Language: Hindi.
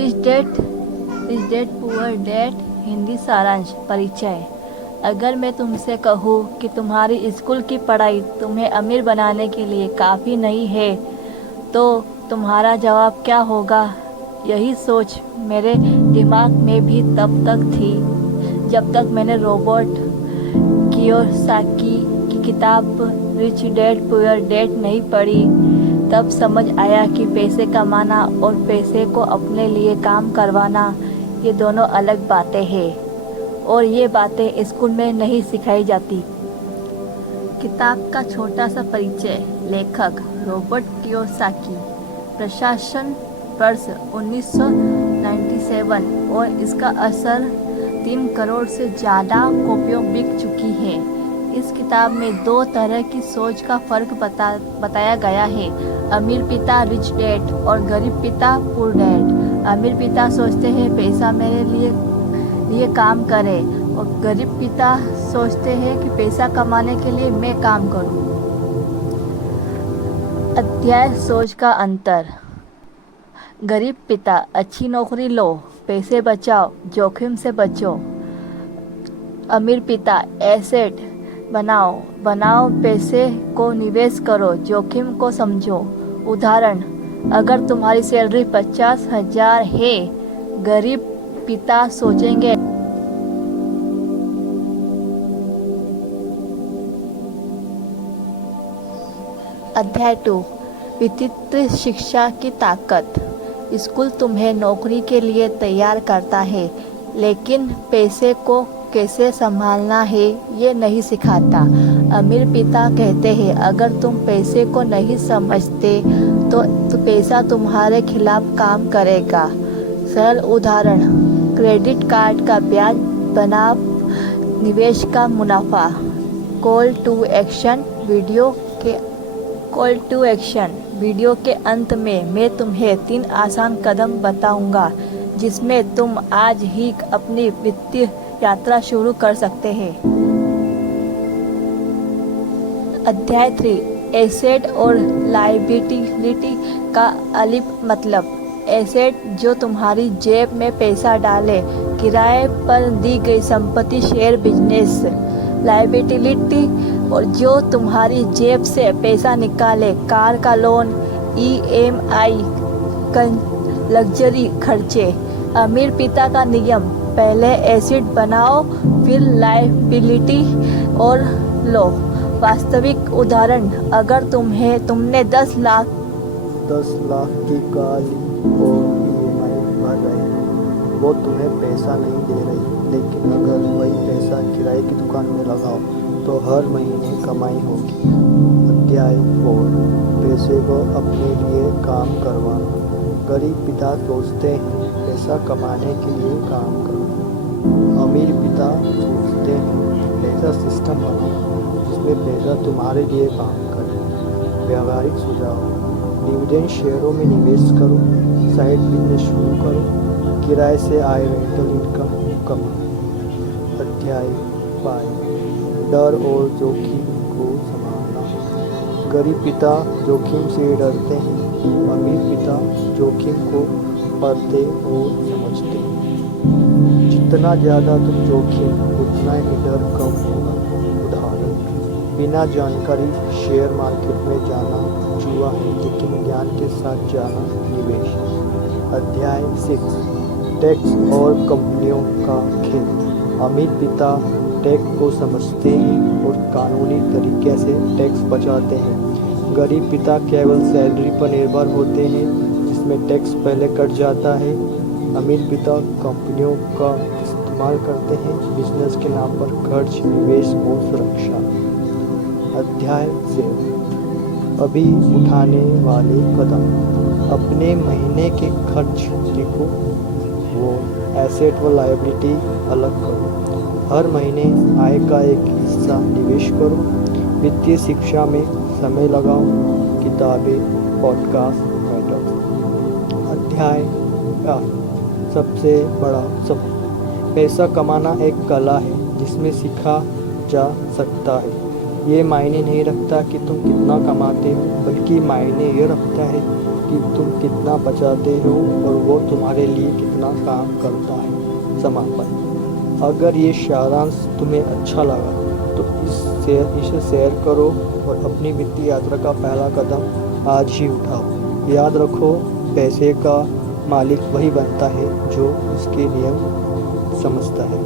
Rich dad poor dad Hindi सारांश परिचय। अगर मैं तुमसे कहूँ कि तुम्हारी स्कूल की पढ़ाई तुम्हें अमीर बनाने के लिए काफ़ी नहीं है तो तुम्हारा जवाब क्या होगा? यही सोच मेरे दिमाग में भी तब तक थी जब तक मैंने रॉबर्ट कियोसाकी की किताब रिच डैड पुअर डैड नहीं पढ़ी। तब समझ आया कि पैसे कमाना और पैसे को अपने लिए काम करवाना ये दोनों अलग बातें हैं और ये बातें स्कूल में नहीं सिखाई जाती। किताब का छोटा सा परिचय। लेखक रॉबर्ट कियोसाकी, प्रकाशन वर्ष 1997 और इसका असर 3 करोड़ से ज़्यादा कॉपियाँ बिक चुकी है। इस किताब में 2 तरह की सोच का फ़र्क बताया गया है, अमीर पिता रिच डैड और गरीब पिता पुअर डैड। अमीर पिता सोचते हैं पैसा मेरे लिए काम करे और गरीब पिता सोचते हैं कि पैसा कमाने के लिए मैं काम करूं। अध्याय सोच का अंतर। गरीब पिता अच्छी नौकरी लो, पैसे बचाओ, जोखिम से बचो। अमीर पिता एसेट बनाओ, पैसे को निवेश करो, जोखिम को समझो। उदाहरण, अगर तुम्हारी सैलरी 50,000 है, गरीब पिता सोचेंगे अध्याय 2 वित्तीय शिक्षा की ताकत। स्कूल तुम्हें नौकरी के लिए तैयार करता है, लेकिन पैसे को कैसे संभालना है ये नहीं सिखाता। अमीर पिता कहते हैं अगर तुम पैसे को नहीं समझते तो पैसा तुम्हारे खिलाफ काम करेगा। सरल उदाहरण, क्रेडिट कार्ड का ब्याज बनाम निवेश का मुनाफा। कॉल टू एक्शन वीडियो के अंत में मैं तुम्हें 3 आसान कदम बताऊंगा जिसमें तुम आज ही अपनी वित्तीय यात्रा शुरू कर सकते हैं। अध्याय 3 एसेट और लायबिलिटी का अलिफ मतलब। एसेट जो तुम्हारी जेब में पैसा डाले, किराए पर दी गई संपत्ति, शेयर बिजनेस। लायबिलिटी और जो तुम्हारी जेब से पैसा निकाले, कार का लोन, EMI, लग्जरी खर्चे। अमीर पिता का नियम, पहले एसेट बनाओ फिर लायबिलिटी और लो। वास्तविक उदाहरण, अगर तुमने 10 लाख की कार ली और EMI भर रहे हो, वो तुम्हें पैसा नहीं दे रही, लेकिन अगर वही पैसा किराए की दुकान में लगाओ तो हर महीने कमाई होगी। अध्याय 4 पैसे को अपने लिए काम करवाना। गरीब पिता सोचते हैं पैसा कमाने के लिए काम करो, अमीर पिता सोचते हैं ऐसा सिस्टम बनाओ जिसमें पैसा तुम्हारे लिए काम करे। व्यावहारिक सुझाव, डिविडेंड शेयरों में निवेश करो, साइड बिजनेस शुरू करो, किराए से आय रेंटल इनकम कमाओ। अध्याय 5 डर और जोखिम को संभालना। गरीब पिता जोखिम से डरते हैं, अमीर पिता जोखिम को पढ़ते और समझते हैं। जितना ज़्यादा तुम जोखिम उतना ही डर कम होगा। उदाहरण, बिना जानकारी शेयर मार्केट में जाना जुआ है, लेकिन ज्ञान के साथ जाना निवेश है। अध्याय 6 टैक्स और कंपनियों का खेल। अमीर पिता टैक्स को समझते हैं और कानूनी तरीके से टैक्स बचाते हैं। गरीब पिता केवल सैलरी पर निर्भर होते हैं जिसमें टैक्स पहले कट जाता है। अमीर पिता कंपनियों का इस्तेमाल करते हैं बिजनेस के नाम पर खर्च, निवेश और सुरक्षा। अध्याय 7 अभी उठाने वाले कदम। अपने महीने के खर्च लिखो, वो एसेट व लायबिलिटी अलग करो। हर महीने आय का एक हिस्सा निवेश करो। वित्तीय शिक्षा में समय लगाओ, किताबें, पॉडकास्ट, मेटल। अध्याय 8 सबसे बड़ा सबक। पैसा कमाना एक कला है जिसमें सीखा जा सकता है। ये मायने नहीं रखता कि तुम कितना कमाते हो, बल्कि मायने ये रखता है कि तुम कितना बचाते हो और वो तुम्हारे लिए कितना काम करता है। समापन। अगर ये सारांश तुम्हें अच्छा लगा तो इसे शेयर करो और अपनी वित्तीय यात्रा का पहला कदम आज ही उठाओ। याद रखो, पैसे का मालिक वही बनता है जो इसके नियम समझता है।